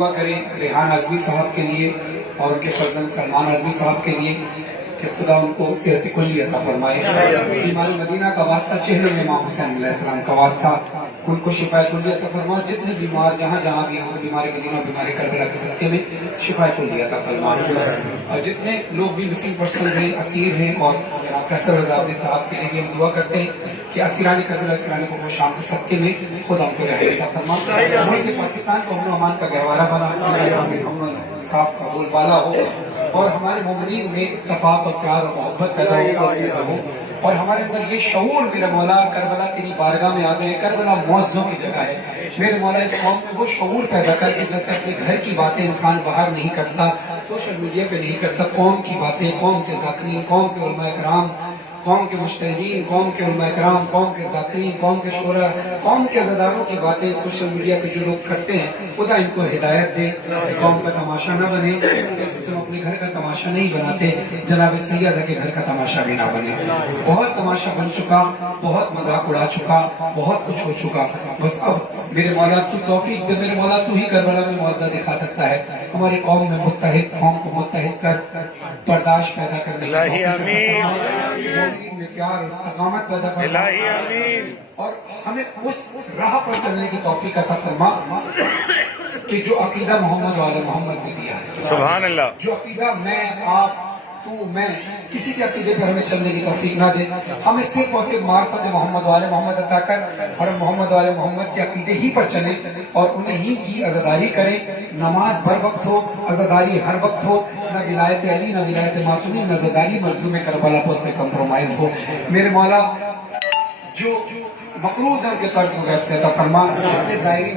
دعا کریں ریحان اعظمی صاحب کے لیے اور ان کے فرزند سلمان اعظمی صاحب کے لیے کہ خدا ان کو صحت کلی عطا فرمائے. بیمار مدینہ کا واسطہ چہرے میں امام حسین علیہ السلام کا واسطہ ان کو شفا کلی عطا فرمائے. جتنے بیمار جہاں جہاں بھی ہوں بیمار مدینہ بیمار کربلا کے صدقے میں شفا کلی عطا فرمائے. اور جتنے لوگ بھی مسنگ پرسنز ہیں اسیر ہیں اور جناب فیصل رضا عبدی صاحب کے لیے بھی ہم دعا کرتے ہیں کہ اسیرانی کربلا اسیرانی کو شام کے صدقے میں خدا ان کو رہائی عطا فرمائے. ملک پاکستان کو امن و امان کا گہوارہ بنا امن صاف کا بول بالا ہو اور ہمارے مومنین میں اتفاق اور پیار اور محبت پیدا ہو اور ہمارے اندر یہ شعور میرے مولا کربلا تیری بارگاہ میں آ گئے. کربلا معززوں کی جگہ ہے میرے مولا. اس قوم میں وہ شعور پیدا کر کے جیسے اپنے گھر کی باتیں انسان باہر نہیں کرتا سوشل میڈیا پہ نہیں کرتا قوم کی باتیں قوم کے ذاکرین قوم کے علماء کرام قوم کے مجتہدین قوم کے علماء کرام قوم کے ذاکرین قوم کے شورا قوم کے عزاداروں کی باتیں سوشل میڈیا پہ جو لوگ کرتے ہیں خدا ان کو ہدایت دے. قوم کا تماشا نہ بنے جیسے تم اپنے گھر کا تماشا نہیں بناتے جناب سیدہ کے گھر کا تماشا بھی نہ بنے. بہت تماشا بن چکا بہت مذاق اڑا چکا بہت کچھ ہو چکا. بس اب میرے مولا تو توفیق دے میرے مولا تو ہی کربلا میں معجزہ دکھا سکتا ہے. ہماری قوم میں متحد قوم کو متحد کر برداشت پیدا کرنے میں پیار اور استقامت پیدا فرما اور ہمیں اس راہ پر چلنے کی توفیق عطا فرما کہ جو عقیدہ محمد والے محمد نے دیا ہے. سبحان اللہ. جو عقیدہ میں آپ تو میں کسی کے عقیدے پر ہمیں چلنے کی توفیق نہ دے. ہمیں صرف اور صرف معرفت محمد والے محمد عطا کر اور محمد والے محمد کے عقیدے ہی پر چلیں اور انہیں ہی کی عزاداری کریں. نماز بر وقت ہو عزاداری ہر وقت ہو نہ ولایت علی نہ ولایت معصومی نہ عزاداری مظلوم کربلا پر پہ کمپرومائز ہو. میرے مولا جو مقروض ہیں ان کے قرض کو غیب سے عطا فرما. جتنے ظاہری